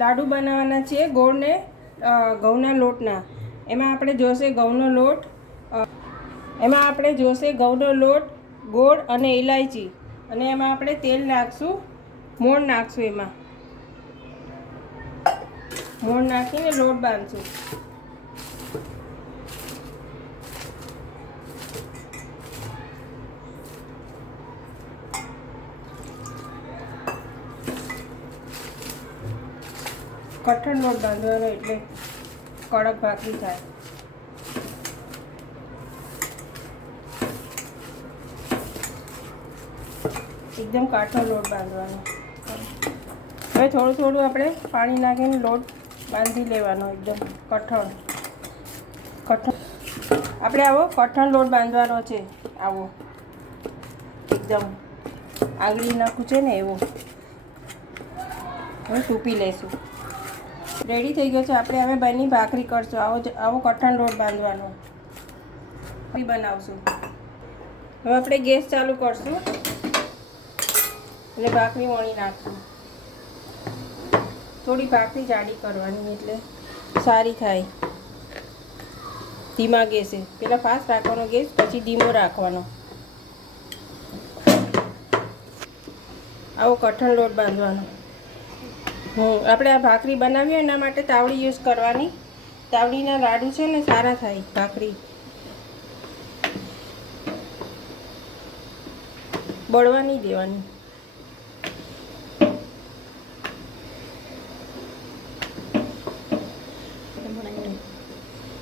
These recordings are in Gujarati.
લાડુ બનાવવાના છે ગોળ ને ઘઉંના લોટના. એમાં આપણે જોશે ઘઉંનો લોટ, ગોળ અને ઇલાયચી, અને એમાં આપણે તેલ નાખશું, મોણ નાખશું. એમાં મોણ નાખીને લોટ બાંધશું. કઠણ લોટ બાંધવાનો એટલે કડક ભાખરી થાય. એકદમ કાઠો લોટ બાંધવાનો. હવે થોડું થોડું આપણે પાણી નાખીને લોટ બાંધી લેવાનો. એકદમ કઠણ આપણે આવો કઠણ લોટ બાંધવાનો છે. આવો એકદમ આંગળી નાખું છે ને એવો. હવે સૂપી લઈશું. રેડી થઈ ગયો છે. આપણે હવે બંને ભાખરી કરશું. આવો કઠણ લોટ બાંધવાનો બનાવશું. હવે આપણે ગેસ ચાલુ કરશું અને ભાખરી વણી નાખશું. થોડી ભાખરી જાડી કરવાની એટલે સારી થાય. ધીમા ગેસે, પહેલાં ફાસ્ટ રાખવાનો ગેસ, પછી ધીમો રાખવાનો. આવો કઠણ લોટ બાંધવાનો. આપણે આ ભાખરી બનાવીએ એના માટે તાવડી યુઝ કરવાની. તાવડીના લાડુ છે ને સારા થાય ભાખરી. બળવા નહીં દેવાની.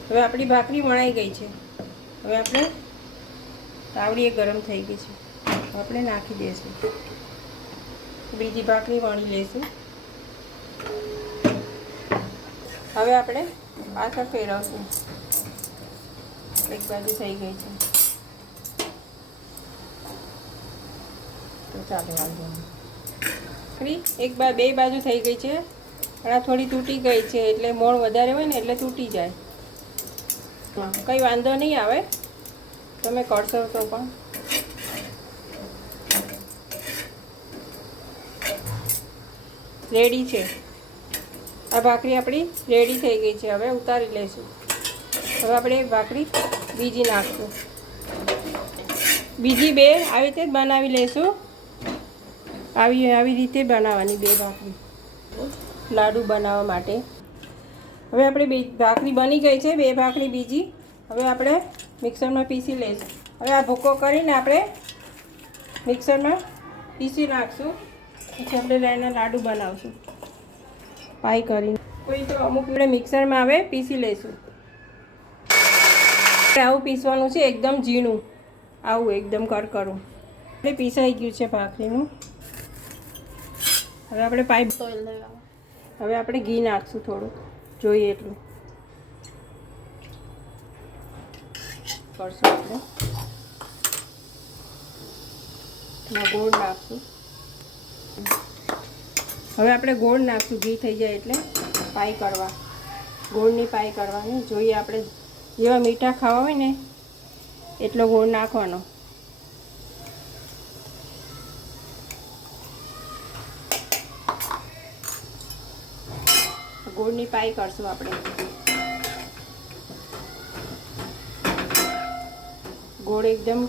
હવે આપણી ભાખરી વણાઈ ગઈ છે. હવે આપણે તાવડી ગરમ થઈ ગઈ છે. આપણે નાખી દઈશું. બીજી ભાખરી વણી લઈશું. હવે આપણે પાછળ ફેરવશું. એક બાજુ થઈ ગઈ છે તો ચાલે વાંધો નહીં. બે બાજુ થઈ ગઈ છે પણ આ થોડી તૂટી ગઈ છે એટલે મોણ વધારે હોય ને એટલે તૂટી જાય. કંઈ વાંધો નહીં આવે, તમે કરશો તો પણ. રેડી છે આ ભાખરી આપણી. રેડી થઈ ગઈ છે. હવે ઉતારી લઈશું. હવે આપણે ભાખરી બીજી નાખશું. બીજી બે આવી રીતે જ બનાવી લઈશું. આવી રીતે બનાવવાની બે ભાખરી લાડુ બનાવવા માટે. હવે આપણે ભાખરી બની ગઈ છે. બે ભાખરી બીજી હવે આપણે મિક્સરમાં પીસી લઈશું. હવે આ ભૂકો કરીને આપણે મિક્સરમાં પીસી નાખશું. પછી આપણે એના લાડુ બનાવશું પાઈ કરીને. કોઈ તો અમુક આપણે મિક્સરમાં હવે પીસી લઈશું. આવું પીસવાનું છે, એકદમ ઝીણું. આવું એકદમ કરકરું આપણે પીસાઈ ગયું છે ભાખરીનું. હવે આપણે પાઇપ હવે આપણે ઘી નાખશું થોડું, જોઈએ એટલું કરશું. આપણે ગોળ નાખશું. હવે આપણે ગોળ નાખશું. ઘી થઈ જાય એટલે પાઈ કરવા, ગોળની પાઈ કરવાની. જોઈએ આપણે જેવા મીઠા ખાવા હોય ને એટલો ગોળ નાખવાનો. ગોળની પાઈ કરશું આપણે. ગોળ એકદમ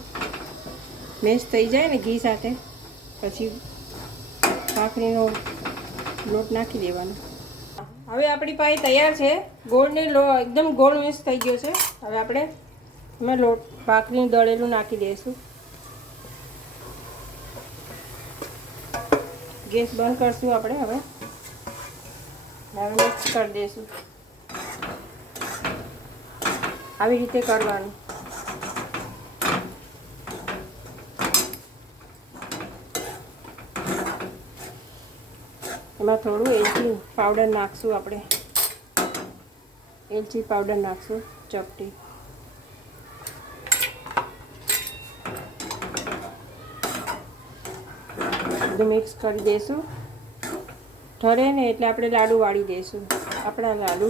મેશ થઈ જાય ને ઘી સાથે, પછી ભાખરીનો લોટ નાખી દેવાનો. હવે આપણી પાઈ તૈયાર છે. ગોળને એકદમ ગોળ મેશ થઈ ગયો છે. હવે આપણે એમાં લોટ ભાખરીનું દળેલું નાખી દઈશું. ગેસ બંધ કરશું આપણે. હવે મિક્સ કરી દઈશું. આવી રીતે કરવાનું. એમાં થોડું એલચી પાવડર નાખશું. આપણે એલચી પાવડર નાખશું, ચપટી. બધું મિક્સ કરી દઈશું. ઠરે ને એટલે આપણે લાડુ વાળી દઈશું. આપણા લાડુ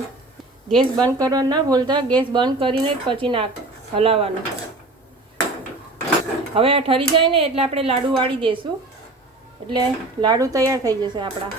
ગેસ બંધ કરવાનું ના ભૂલતા. ગેસ બંધ કરીને જ પછી હલાવવાનું. હવે આ ઠરી જાય ને એટલે આપણે લાડુ વાળી દઈશું. એટલે લાડુ તૈયાર થઈ જશે આપણા.